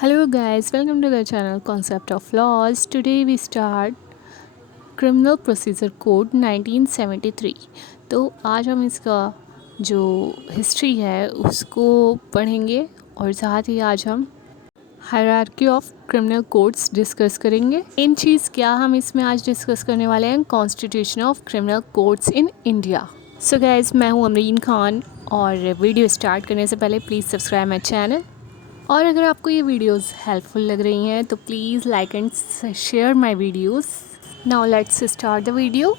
Hello guys, welcome to the channel Concept of Laws. Today we start Criminal Procedure Code 1973. तो आज हम इसका जो हिस्ट्री है उसको पढ़ेंगे और साथ ही आज हम hierarchy of criminal codes discuss करेंगे। इन चीज़ क्या हम इसमें आज डिस्कस करने वाले हैं, constitution of criminal codes in India. So guys, मैं हूँ अमरीन खान और वीडियो स्टार्ट करने से पहले प्लीज़ सब्सक्राइब माई चैनल। और अगर आपको ये वीडियोस हेल्पफुल लग रही हैं तो please like and share my videos. Now let's start the video.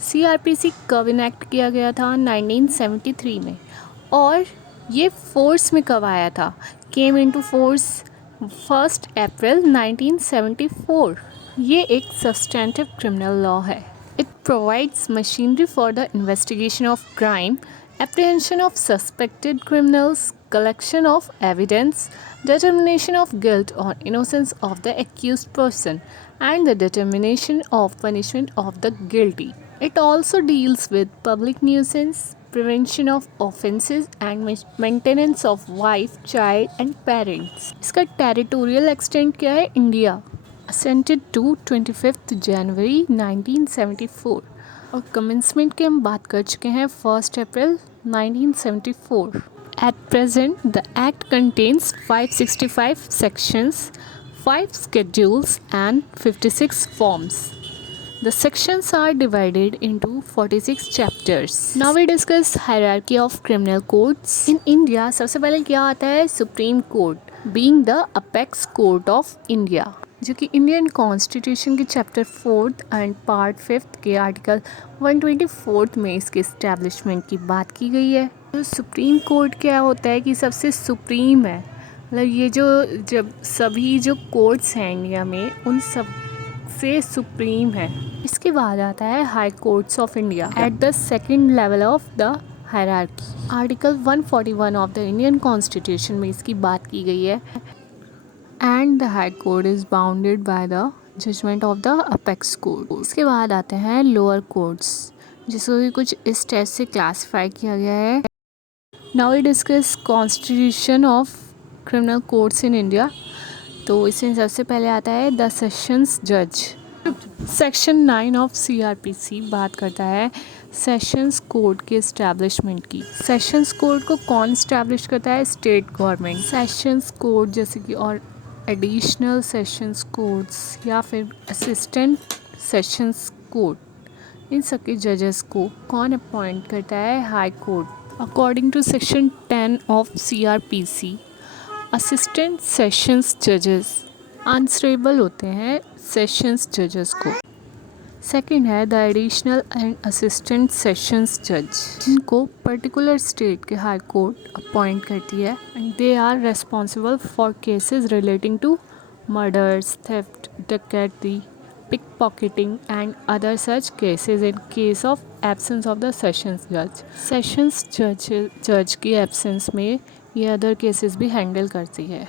CrPC कब इनेक्ट किया गया था? 1973 में। और ये फोर्स में कब आया था? केम इनटू फोर्स 1 अप्रैल 1974। ये एक सब्सटेंटिव क्रिमिनल लॉ है। It provides machinery for the investigation of crime, apprehension of suspected criminals, collection of evidence, determination of guilt or innocence of the accused person, and the determination of punishment of the guilty. It also deals with public nuisance, prevention of offences, and maintenance of wife, child, and parents. इसका territorial extent क्या है? India assented to 25th January 1974 और commencement की हम बात कर चुके हैं 1 अप्रैल 1974। At present the act contains 565 sections, 5 schedules and 56 forms. The sections are divided into 46 chapters. Now we discuss hierarchy of criminal courts. In India, सबसे पहले क्या आता है? Supreme court, being the apex court of India, जो कि Indian constitution के chapter 4 and part 5 के article 124 में इसके इस्टेब्लिशमेंट की बात की गई है। तो सुप्रीम कोर्ट क्या होता है कि सबसे सुप्रीम है, मतलब ये जो जब सभी जो कोर्ट्स हैं इंडिया में उन सब से सुप्रीम है। इसके बाद आता है high courts of India at the second level of the hierarchy. Article 141 of the Indian constitution में इसकी बात की गई है। And the high court is bounded by the judgement of the apex court. इसके बाद आते हैं लोअर कोर्ट्स, जिसको भी कुछ इस टेस्ट से क्लासिफाई किया गया है। Now we discuss constitution of criminal courts in India. तो इसमें सबसे पहले आता है द सेशंस जज। सेक्शन 9 ऑफ सीआरपीसी बात करता है सेशंस कोर्ट के इस्टेब्लिशमेंट की। सेशंस कोर्ट को कौन इस्टेब्लिश करता है? State government. सेशंस कोर्ट जैसे कि और एडिशनल सेशंस कोर्ट्स या फिर असिस्टेंट सेशंस कोर्ट, इन सबके जजेस को कौन अपॉइंट करता है? High court. According to section 10 of CrPC, assistant sessions जजेस आंसरेबल होते हैं सेशंस जजेस को। सेकंड है the additional and assistant sessions जज, जिनको पर्टिकुलर स्टेट के हाई कोर्ट अपॉइंट करती है and they are responsible for cases relating to murders, theft, डकैती, pick pocketing and other such cases in case of absence of the sessions जज। Sessions जज की absence में ये अदर केसेस भी हैंडल करती है।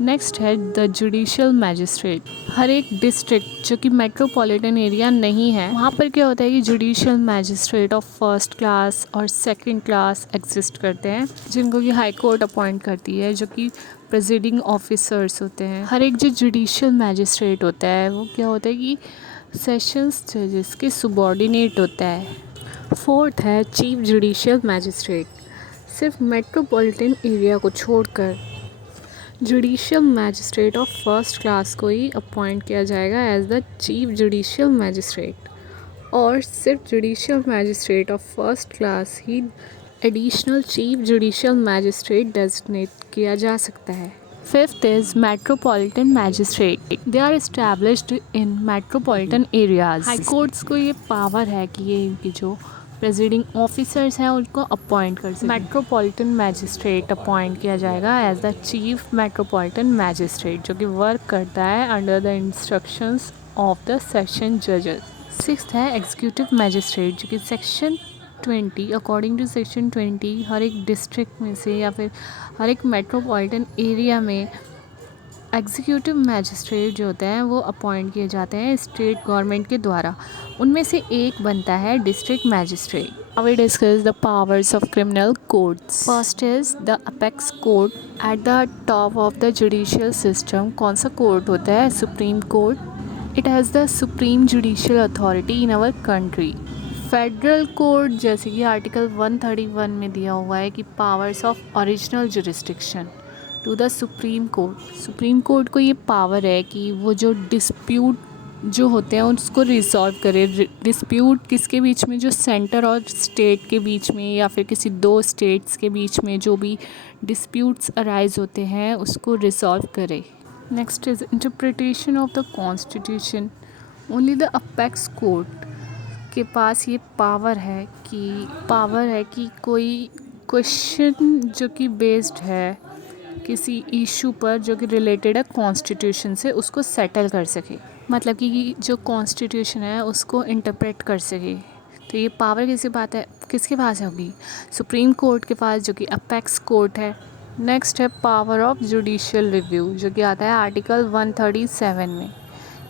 नेक्स्ट है द जुडिशियल मैजिस्ट्रेट। हर एक डिस्ट्रिक्ट जो कि मेट्रोपॉलिटन एरिया नहीं है, वहाँ पर क्या होता है कि judicial magistrate of first class और सेकंड क्लास एग्जिस्ट करते हैं, जिनको कि हाई कोर्ट अपॉइंट करती है, जो कि प्रेसिडिंग ऑफिसर्स होते हैं। हर एक जो जुडिशियल मैजिस्ट्रेट होता है वो क्या होता है कि सेशंस जजेस के सबॉर्डिनेट होता है। फोर्थ है चीफ जुडिशियल मैजिस्ट्रेट। सिर्फ मेट्रोपॉलिटन एरिया को छोड़कर judicial magistrate of first class को ही अपॉइंट किया जाएगा as the chief judicial magistrate, और सिर्फ judicial magistrate of first class ही additional chief judicial magistrate designate किया जा सकता है। Fifth is metropolitan magistrate. They are established in metropolitan areas. High courts को ये पावर है कि ये इनकी जो प्रेसिडिंग ऑफिसर्स हैं उनको अपॉइंट कर सकते हैं। मेट्रोपॉलिटन मैजिस्ट्रेट अपॉइंट किया जाएगा as the chief metropolitan magistrate, जो कि वर्क करता है under the instructions of the session जजेस। सिक्स्थ है एग्जीक्यूटिव मैजिस्ट्रेट, जो कि सेक्शन 20 अकॉर्डिंग टू सेक्शन 20 हर एक डिस्ट्रिक्ट में से या फिर हर एक मेट्रोपॉलिटन एरिया में एग्जीक्यूटिव मैजिस्ट्रेट जो होते हैं वो अपॉइंट किए जाते हैं स्टेट गवर्नमेंट के द्वारा। उनमें से एक बनता है district magistrate. Now we discuss the powers of criminal courts. First is the apex court at the top of the judicial system. कौन सा कोर्ट होता है? Supreme court. It has the supreme judicial authority in our country. Federal court जैसे कि article 131 में दिया हुआ है कि powers of original jurisdiction to the supreme court. Supreme court को ये पावर है कि वो जो डिस्प्यूट जो होते हैं उसको रिजॉल्व करे। डिस्प्यूट किसके बीच में? जो सेंटर और स्टेट के बीच में या फिर किसी दो स्टेट्स के बीच में जो भी डिस्प्यूट्स अराइज होते हैं उसको रिजॉल्व करे। Next is interpretation of the constitution. Only the apex court के पास ये पावर है कि कोई क्वेश्चन जो कि बेस्ड है किसी इशू पर जो कि रिलेटेड है कॉन्स्टिट्यूशन से उसको सेटल कर सके। मतलब कि जो कॉन्स्टिट्यूशन है उसको इंटरप्रेट कर सके। तो ये पावर किसके पास होगी? सुप्रीम कोर्ट के पास, जो कि अपेक्स कोर्ट है। नेक्स्ट है पावर ऑफ जुडिशियल रिव्यू, जो कि आता है आर्टिकल 137 में।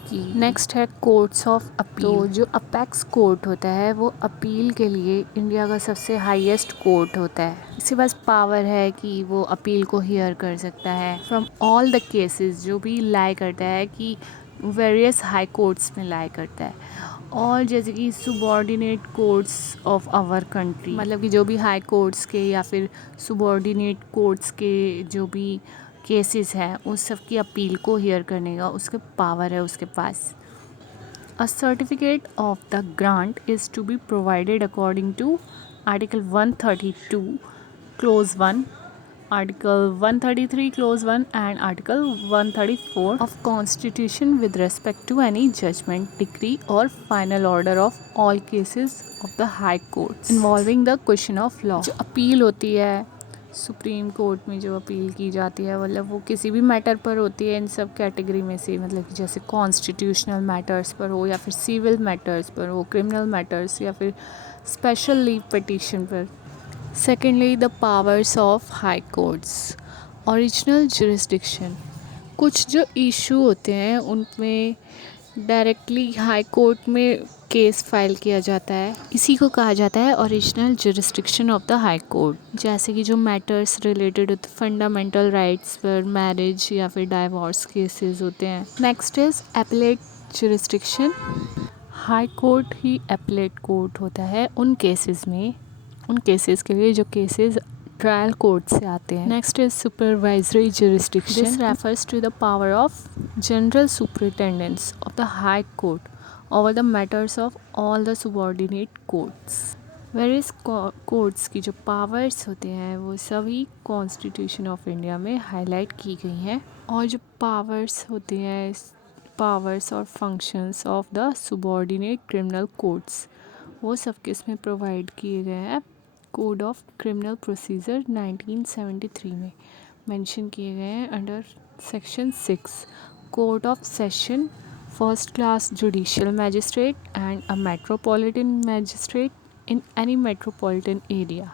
कि नेक्स्ट है कोर्ट्स ऑफ अपील। तो जो अपेक्स कोर्ट होता है वो अपील के लिए इंडिया का सबसे हाईएस्ट कोर्ट होता है। इसके पास पावर है कि वो अपील को हियर कर सकता है फ्रॉम ऑल द केसेस जो भी लाई करता है, कि वेरियस हाई कोर्ट्स में लाई करता है। और जैसे कि subordinate courts of our country, मतलब कि जो भी हाई कोर्ट्स के या फिर सुबॉर्डिनेट कोर्ट्स के जो भी केसेस हैं उस सब की अपील को हियर करने का उसके पावर है उसके पास। A certificate of the grant is to be provided according to article 132 clause 1, article 133 clause 1 and article 134 of constitution with respect to any judgment, decree और final order of all cases of the high courts involving the question of law. जो appeal होती है supreme court में, जो appeal की जाती है मतलब वो किसी भी मैटर पर होती है इन सब कैटेगरी में से, मतलब कि जैसे कॉन्स्टिट्यूशनल मैटर्स पर हो या फिर सिविल मैटर्स पर हो, क्रिमिनल मैटर्स या फिर स्पेशल लीव पिटीशन पर। Secondly the powers of high courts. Original jurisdiction, कुछ जो इशू होते हैं उनमें डायरेक्टली हाई कोर्ट में केस फाइल किया जाता है, इसी को कहा जाता है original jurisdiction of the high court. जैसे कि जो matters related with fundamental rights पर, मैरिज या फिर डाइवोर्स केसेस होते हैं। Next is appellate jurisdiction. High court ही एपलेट कोर्ट होता है उन केसेस के लिए जो केसेस ट्रायल कोर्ट से आते हैं। Next is supervisory jurisdiction. This refers to the power of general superintendents of the high court over the matters of all the subordinate courts. Various courts की जो पावर्स होते हैं वो सभी कॉन्स्टिट्यूशन ऑफ इंडिया में हाईलाइट की गई हैं। और जो पावर्स होते हैं, पावर्स और functions of the subordinate criminal courts, वो सब किस में प्रोवाइड किए गए हैं? कोड ऑफ क्रिमिनल प्रोसीजर 1973 में मेंशन किए गए हैं under section 6। Court of session, first class judicial magistrate and a metropolitan magistrate in any metropolitan area,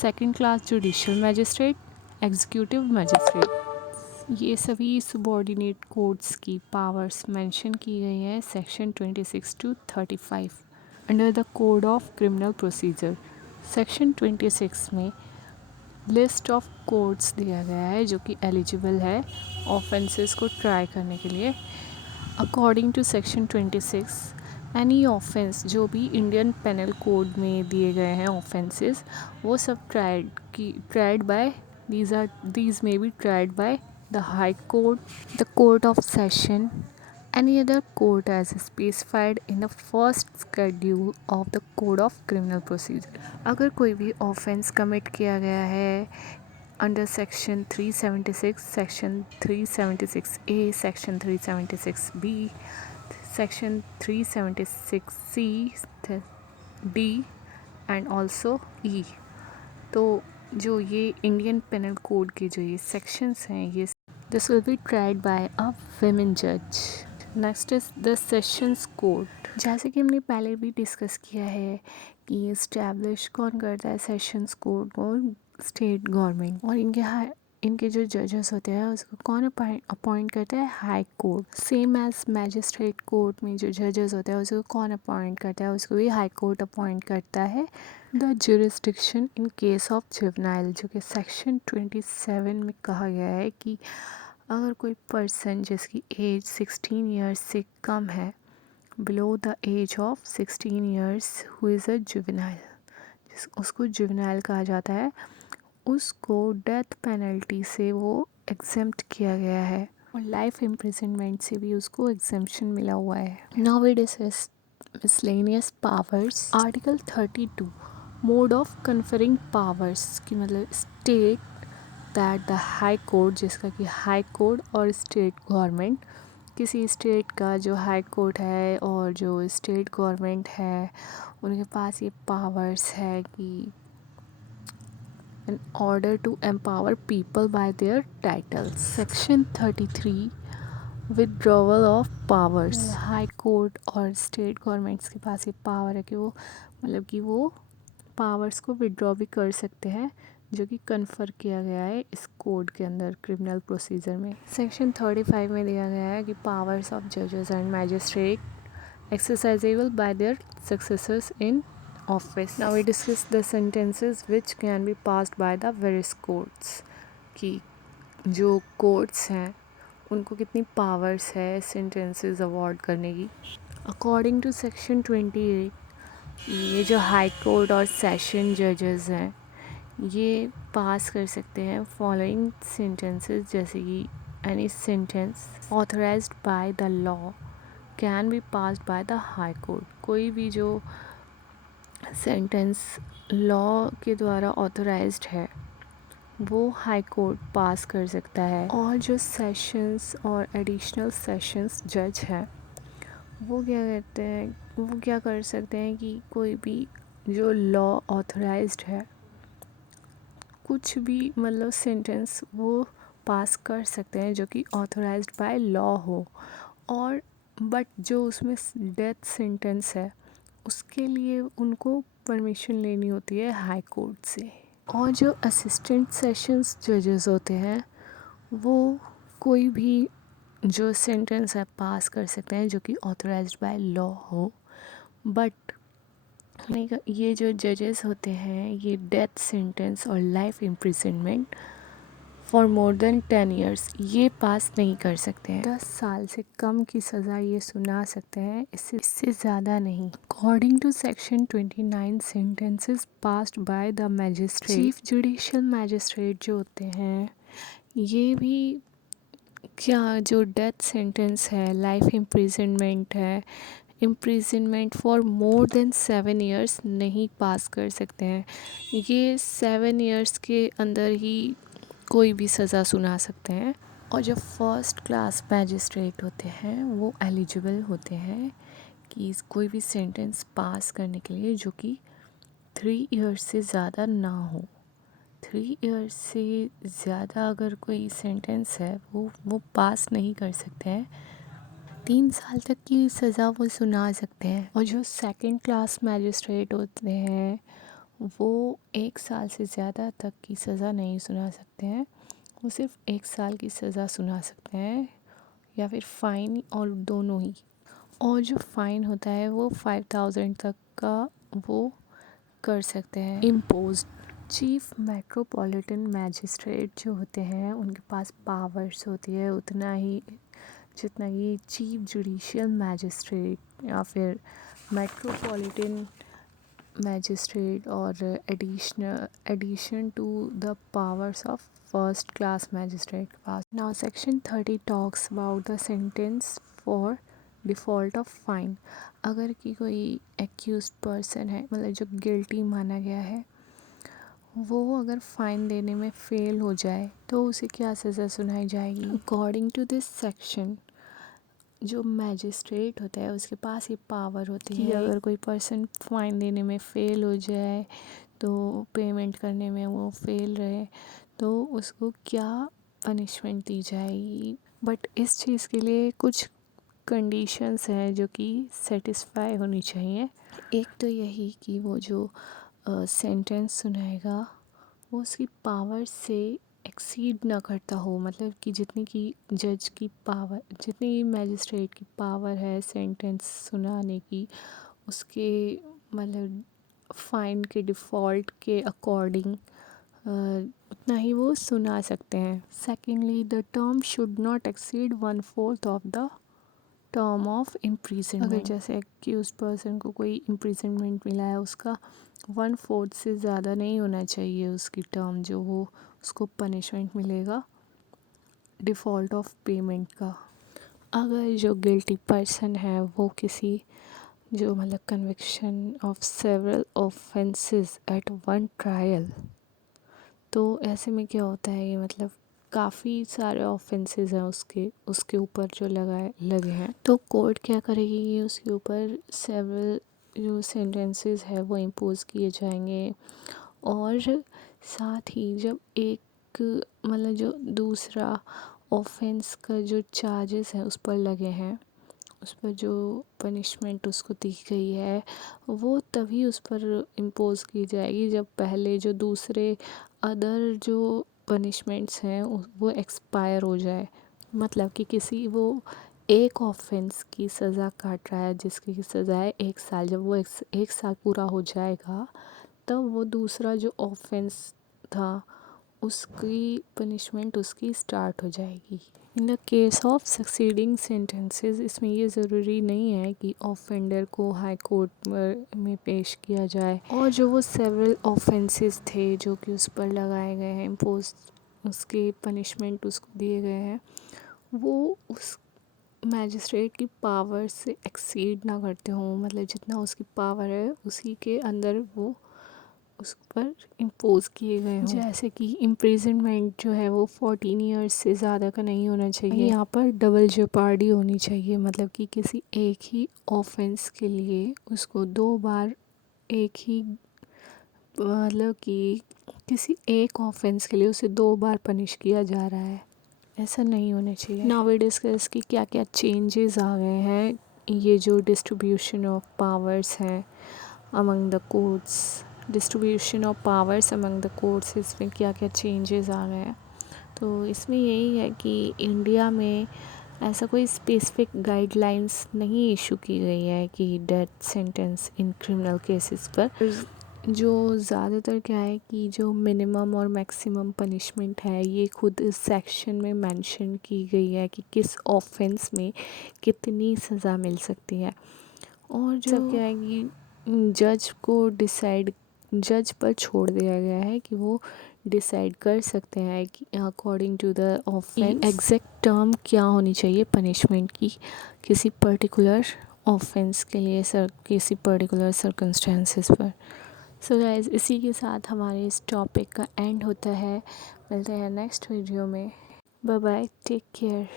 second class judicial magistrate, executive magistrate. ये सभी सबॉर्डिनेट कोर्ट्स की पावर्स मेंशन की गई हैं section 26 to 35 under the code of criminal procedure. Section 26 में list of courts दिया गया है जो कि एलिजिबल है ऑफेंसेस को ट्राई करने के लिए। According to section 26, any offence जो भी इंडियन पेनल कोड में दिए गए हैं ऑफेंसेस, वो सब tried bye these may be tried by the High Court, the Court of Session, any other court as specified in the first schedule of the Code of Criminal Procedure। अगर कोई भी offence commit किया गया है under section 376, section 376A, section 376B, section 376C, D and also E, तो जो ये Indian panel code के जो ये सेक्शंस हैं, ये this will be tried by a women जज। Next is the sessions court. जैसे कि हमने पहले भी डिस्कस किया है कि इस्टेब्लिश कौन करता है सेशंस कोर्ट को? State government. और इनके इनके जो जजेस होते हैं उसको कौन अपॉइंट करता है? High court. Same as magistrate court में जो जजेस होते हैं उसको कौन अपॉइंट करता है? उसको भी हाई कोर्ट अपॉइंट करता है। The jurisdiction in case of juvenile, जो कि सेक्शन 27 में कहा गया है कि अगर कोई पर्सन जिसकी एज 16 ईयर्स से कम है, below the age of 16 years, who is a juvenile, उसको जुवेनाइल कहा जाता है, उसको डेथ पेनल्टी से वो एग्जेम्प्ट किया गया है और लाइफ इम्प्रिजनमेंट से भी उसको एग्जेम्पशन मिला हुआ है। Now we discuss miscellaneous powers. Article 32 mode of conferring powers की मतलब state that the high court, जिसका कि हाई कोर्ट और स्टेट गवर्नमेंट, किसी स्टेट का जो हाई कोर्ट है और जो स्टेट गवर्नमेंट है उनके पास ये पावर्स है कि in order to empower people by their titles. Section 33 withdrawal of powers. High court और स्टेट गवर्नमेंट्स के पास ये पावर है कि वो मतलब कि वो पावर्स को विड्रॉ भी कर सकते हैं जो कि कन्फर किया गया है इस कोड के अंदर क्रिमिनल प्रोसीजर में। सेक्शन 35 में दिया गया है कि पावर्स ऑफ जजेस and magistrate exercisable bye there successors in office. Now we discuss the sentences which can be passed by the various courts, कि जो कोर्ट्स हैं उनको कितनी पावर्स है सेंटेंसेस अवॉर्ड करने की। अकॉर्डिंग टू सेक्शन 28, ये जो हाई कोर्ट और सेशन जजेस हैं ये पास कर सकते हैं फॉलोइंग सेंटेंसेस, जैसे कि any sentence authorised by the law can be passed by the high court. कोई भी जो सेंटेंस लॉ के द्वारा ऑथराइज्ड है वो हाई कोर्ट पास कर सकता है। और जो सेशंस और एडिशनल सेशंस जज हैं वो क्या कहते हैं, वो क्या कर सकते हैं कि कोई भी जो लॉ ऑथराइज्ड है कुछ भी मतलब सेंटेंस वो पास कर सकते हैं जो कि ऑथराइज्ड बाय लॉ हो, और बट जो उसमें डेथ सेंटेंस है उसके लिए उनको परमिशन लेनी होती है हाई कोर्ट से। और जो असिस्टेंट सेशंस जजेस होते हैं वो कोई भी जो सेंटेंस है पास कर सकते हैं जो कि ऑथराइज्ड बाय लॉ हो, बट ये जो जजेस होते हैं ये डेथ सेंटेंस और life imprisonment for more then 10 years ये पास नहीं कर सकते हैं। 10 साल से कम की सज़ा ये सुना सकते हैं, इससे ज़्यादा नहीं। According to section 29 sentences passed by the magistrate, chief judicial magistrate जो होते हैं ये भी क्या जो डेथ सेंटेंस है, लाइफ इम्प्रिजनमेंट है, imprisonment for more than 7 years नहीं पास कर सकते हैं। ये 7 ईयर्स के अंदर ही कोई भी सज़ा सुना सकते हैं। और जो फर्स्ट क्लास मैजिस्ट्रेट होते हैं वो एलिजिबल होते हैं कि कोई भी सेंटेंस पास करने के लिए जो कि 3 ईयर्स से ज़्यादा ना हो। 3 ईयर्स से ज़्यादा अगर कोई सेंटेंस है वो पास नहीं कर सकते हैं। 3 साल तक की सज़ा वो सुना सकते हैं। और जो सेकंड क्लास मैजिस्ट्रेट होते हैं वो 1 साल से ज़्यादा तक की सज़ा नहीं सुना सकते हैं, वो सिर्फ 1 साल की सज़ा सुना सकते हैं या फिर फ़ाइन, और दोनों ही। और जो फ़ाइन होता है वो 5000 तक का वो कर सकते हैं इम्पोज। चीफ मेट्रोपॉलिटन मैजिस्ट्रेट जो होते हैं उनके पास पावर्स होती है उतना ही जितना कि चीफ जुडिशियल मैजिस्ट्रेट या फिर मेट्रोपॉलिटन मैजिस्ट्रेट और addition to the powers of first class magistrate pass. Now section 30 talks about the sentence for default of fine. अगर कि कोई एक्यूज्ड पर्सन है मतलब जो गिल्टी माना गया है वो अगर फ़ाइन देने में फ़ेल हो जाए तो उसे क्या सज़ा सुनाई जाएगी। अकॉर्डिंग टू दिस सेक्शन जो मैजिस्ट्रेट होता है उसके पास ये पावर होती है कि अगर कोई पर्सन फ़ाइन देने में फ़ेल हो जाए तो पेमेंट करने में वो फ़ेल रहे तो उसको क्या पनिशमेंट दी जाएगी। बट इस चीज़ के लिए कुछ कंडीशंस हैं जो कि सेटिस्फाई होनी चाहिए। एक तो यही कि वो जो सेंटेंस सुनाएगा वो उसकी पावर से एक्सीड ना करता हो, मतलब कि जितनी की जज की पावर, जितनी मैजिस्ट्रेट की पावर है सेंटेंस सुनाने की, उसके मतलब फाइन के डिफ़ॉल्ट के अकॉर्डिंग उतना ही वो सुना सकते हैं। Secondly, the term should not exceed 1/4 of the term of imprisonment. अगर जैसे एक्यूज पर्सन को कोई इम्प्रिजनमेंट मिला है, उसका 1/4 से ज़्यादा नहीं होना चाहिए उसकी टर्म, जो वो उसको पनिशमेंट मिलेगा डिफ़ॉल्ट ऑफ पेमेंट का। अगर जो गिल्टी पर्सन है वो किसी जो मतलब conviction of several offences at one trial, तो ऐसे में क्या होता है, ये मतलब काफ़ी सारे ऑफेंसेस हैं उसके ऊपर जो लगे हैं, तो कोर्ट क्या करेगी, ये उसके ऊपर सेवरल जो सेंटेंसेस है वो इम्पोज किए जाएंगे। और साथ ही जब एक मतलब जो दूसरा ऑफेंस का जो चार्जेस हैं उस पर लगे हैं, उस पर जो पनिशमेंट उसको दी गई है, वो तभी उस पर इम्पोज़ की जाएगी जब पहले जो दूसरे अदर जो पनिशमेंट्स हैं वो एक्सपायर हो जाए। मतलब कि किसी वो एक ऑफेंस की सज़ा काट रहा है जिसकी सज़ा है 1 साल, जब वो 1 साल पूरा हो जाएगा तब वो दूसरा जो ऑफेंस था उसकी पनिशमेंट उसकी स्टार्ट हो जाएगी। In the case of succeeding sentences, इसमें ये ज़रूरी नहीं है कि ऑफेंडर को हाई कोर्ट में पेश किया जाए, और जो वो सेवरल ऑफेंसेस थे जो कि उस पर लगाए गए हैं, इम्पोज उसके पनिशमेंट उसको दिए गए हैं, वो उस मैजिस्ट्रेट की पावर से एक्सीड ना करते हों, मतलब जितना उसकी पावर है उसी के अंदर वो उस पर इम्पोज़ किए गए हों। जैसे कि इम्प्रिजनमेंट जो है वो 14 ईयर्स से ज़्यादा का नहीं होना चाहिए। यहाँ पर डबल जेपार्डी होनी चाहिए, मतलब कि किसी एक ही ऑफेंस के लिए उसको 2 बार एक ही, मतलब कि किसी एक ऑफेंस के लिए उसे 2 बार पनिश किया जा रहा है, ऐसा नहीं होना चाहिए। नाउ वी डिस्कस कि क्या क्या चेंजेस आ गए हैं, ये जो डिस्ट्रीब्यूशन ऑफ पावर्स हैं among the courts, distribution of powers among the courts, इसमें क्या क्या चेंजेस आ गए हैं। तो इसमें यही है कि इंडिया में ऐसा कोई स्पेसिफिक गाइडलाइंस नहीं इशू की गई है कि death sentence in criminal cases पर। जो ज़्यादातर क्या है कि जो मिनिमम और मैक्सिमम पनिशमेंट है ये खुद इस सेक्शन में मेंशन की गई है कि किस ऑफेंस में कितनी सज़ा मिल सकती है। और जो सब क्या है कि जज पर छोड़ दिया गया है कि वो डिसाइड कर सकते हैं कि according to the offence exact term क्या होनी चाहिए पनिशमेंट की किसी पर्टिकुलर ऑफेंस के लिए, किसी पर्टिकुलर सर्कमस्टेंसेस पर। सो गाइस, इसी के साथ हमारे इस टॉपिक का एंड होता है। मिलते हैं नेक्स्ट वीडियो में। Bye bye, take care.